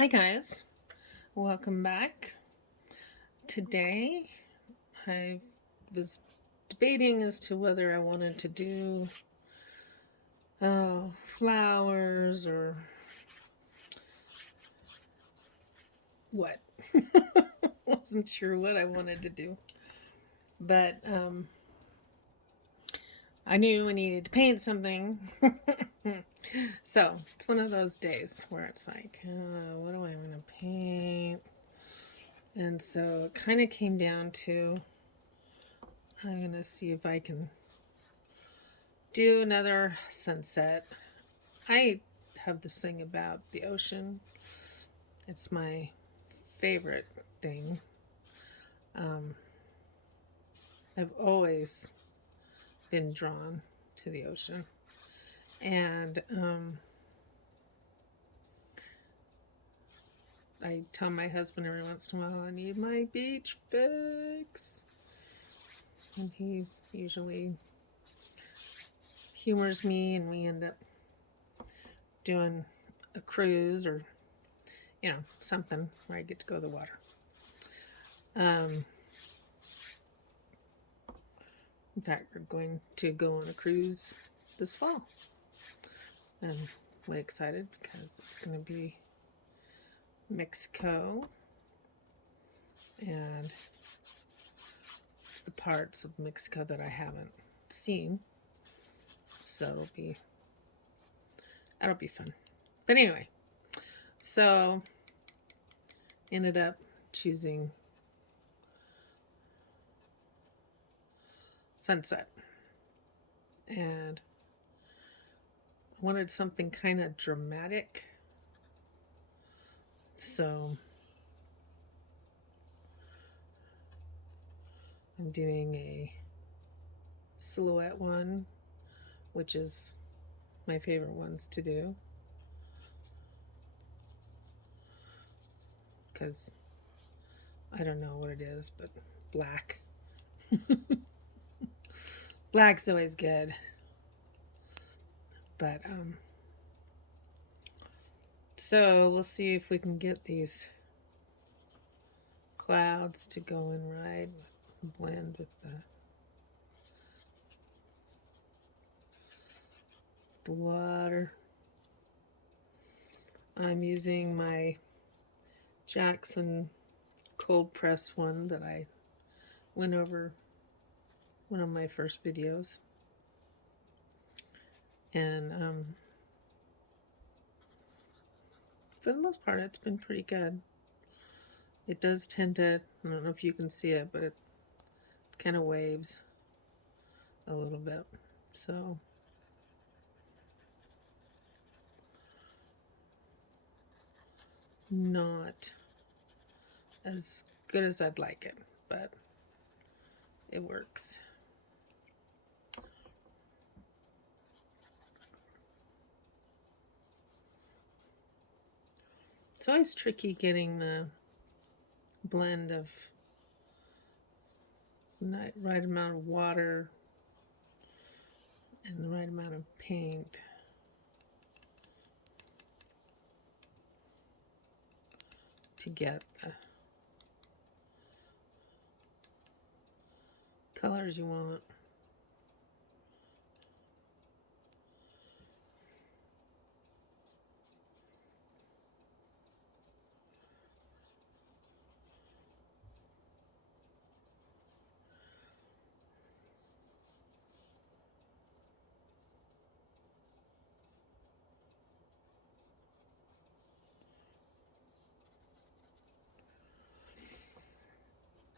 Hi guys, welcome back. Today I was debating as to whether I wanted to do flowers or what. Wasn't sure what I wanted to do, but I knew I needed to paint something. So it's one of those days where it's like, what do I want to paint? And so it kind of came down to I'm going to see if I can do another sunset. I have this thing about the ocean. It's my favorite thing. Um, I've always been drawn to the ocean. And I tell my husband every once in a while, I need my beach fix. And he usually humors me, and we end up doing a cruise or, something where I get to go to the water. In fact, we're going to go on a cruise this fall. I'm really excited because it's going to be Mexico, and it's the parts of Mexico that I haven't seen, so that'll be fun. But anyway, so ended up choosing sunset, and I wanted something kind of dramatic, so I'm doing a silhouette one, which is my favorite ones to do because I don't know what it is, but black. Black's always good. But so we'll see if we can get these clouds to go in right, blend with the water. I'm using my Jackson cold press one that I went over one of my first videos, and for the most part it's been pretty good. It does tend to, I don't know if you can see it, but it kind of waves a little bit, so not as good as I'd like it, but it works. It's always tricky getting the blend of right amount of water and the right amount of paint. To get the colors you want.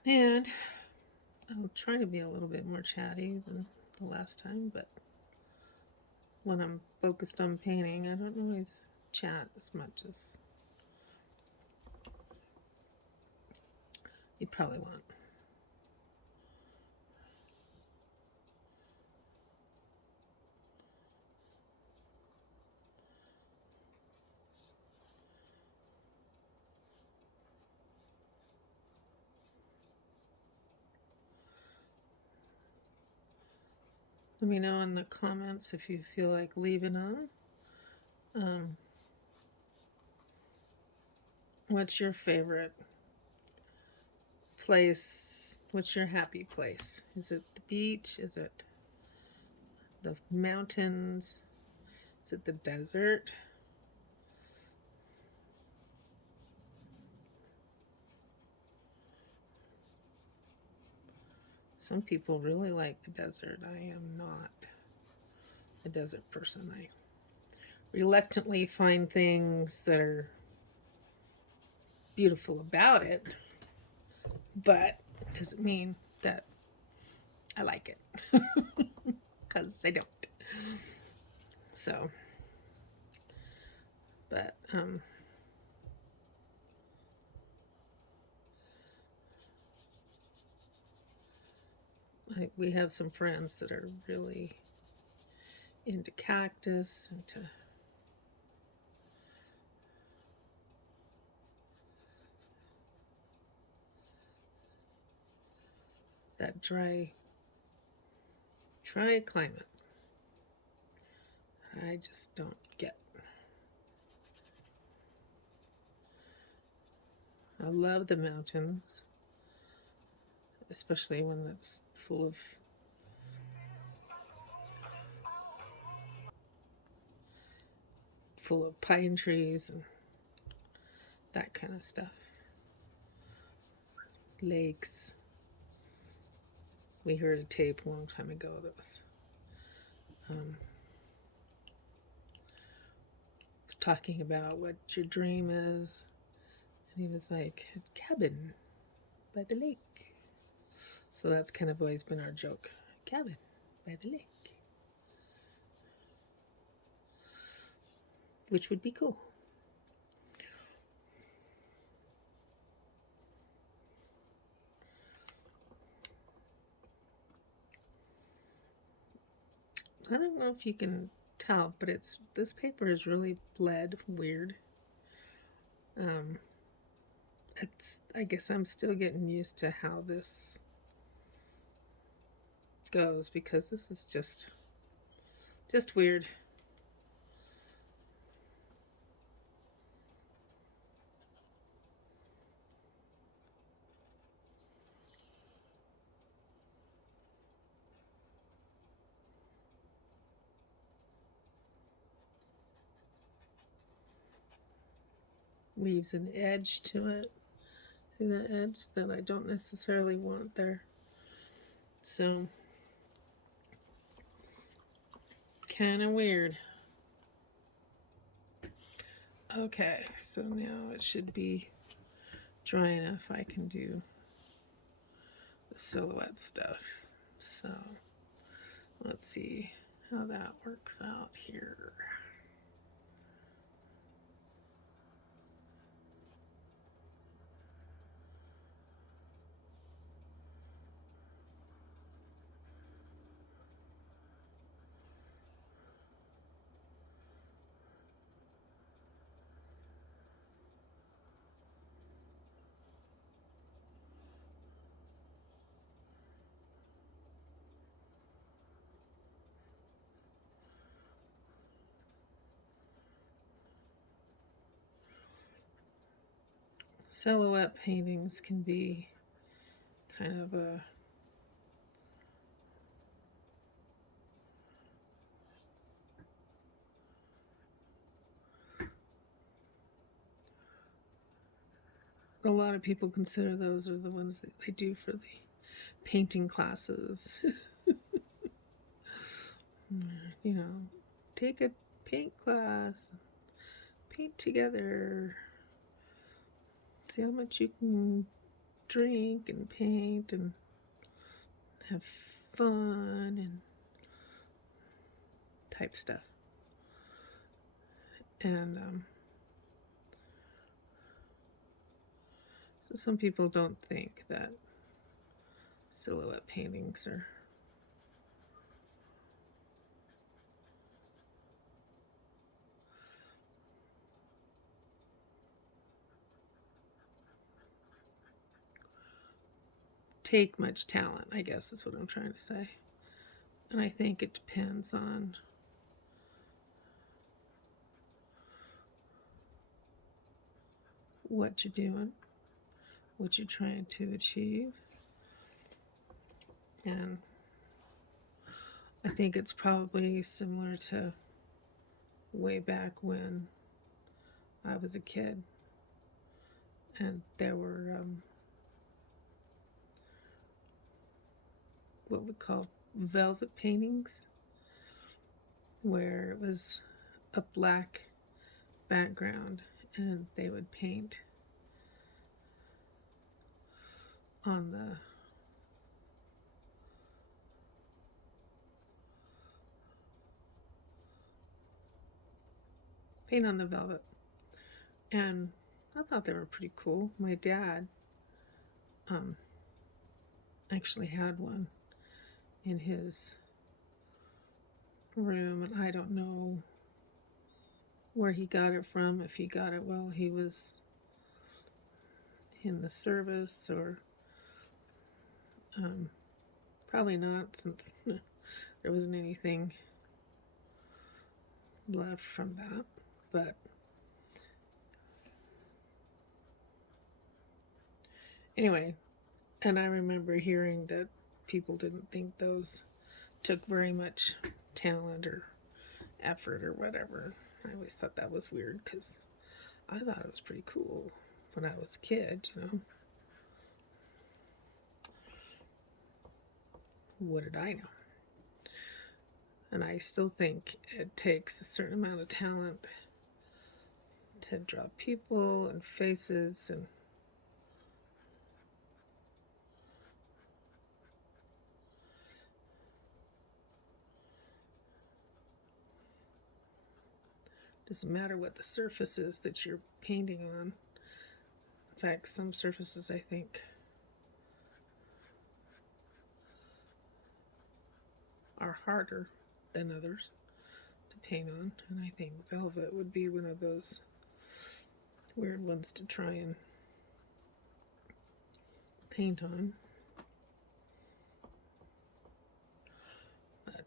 And I'll try to be a little bit more chatty than the last time, but when I'm focused on painting, I don't always chat as much as you probably want. Let me know in the comments if you feel like leaving on. What's your favorite place? What's your happy place? Is it the beach? Is it the mountains? Is it the desert? Some people really like the desert. I am not a desert person. I reluctantly find things that are beautiful about it, but it doesn't mean that I like it because I don't. So, but we have some friends that are really into cactus, into that dry climate. I just don't get. I love the mountains, especially when it's full of pine trees and that kind of stuff. Lakes. We heard a tape a long time ago that was talking about what your dream is. And he was like, a cabin by the lake. So that's kind of always been our joke. Cabin by the lake. Which would be cool. I don't know if you can tell, but this paper is really bled weird. I guess I'm still getting used to how this goes because this is just weird. Leaves an edge to it. See that edge that I don't necessarily want there. So, kind of weird. Okay, so now it should be dry enough I can do the silhouette stuff. So, let's see how that works out here. Silhouette paintings can be kind of a lot of people consider those are the ones that they do for the painting classes. You know, take a paint class, paint together, see how much you can drink and paint and have fun and type stuff. And so some people don't think that silhouette paintings are take much talent, I guess is what I'm trying to say. And I think it depends on what you're doing, what you're trying to achieve. And I think it's probably similar to way back when I was a kid and there were what we call velvet paintings, where it was a black background and they would paint on the velvet. And I thought they were pretty cool. My dad actually had one in his room, and I don't know where he got it from, if he got it while he was in the service, or probably not, since there wasn't anything left from that. But anyway, and I remember hearing that people didn't think those took very much talent or effort or whatever. I always thought that was weird because I thought it was pretty cool when I was a kid, you know. What did I know? And I still think it takes a certain amount of talent to draw people and faces, and doesn't matter what the surface is that you're painting on. In fact, some surfaces I think are harder than others to paint on, and I think velvet would be one of those weird ones to try and paint on. But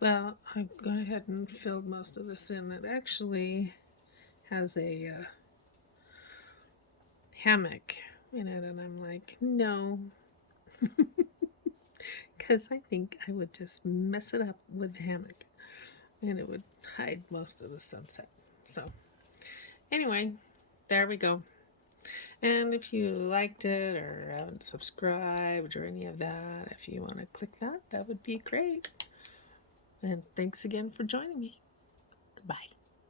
well, I've gone ahead and filled most of this in. It actually has a hammock in it, and I'm like, no, because I think I would just mess it up with the hammock and it would hide most of the sunset. So anyway, there we go. And if you liked it or haven't subscribed or any of that, if you want to click that, that would be great. And thanks again for joining me. Goodbye.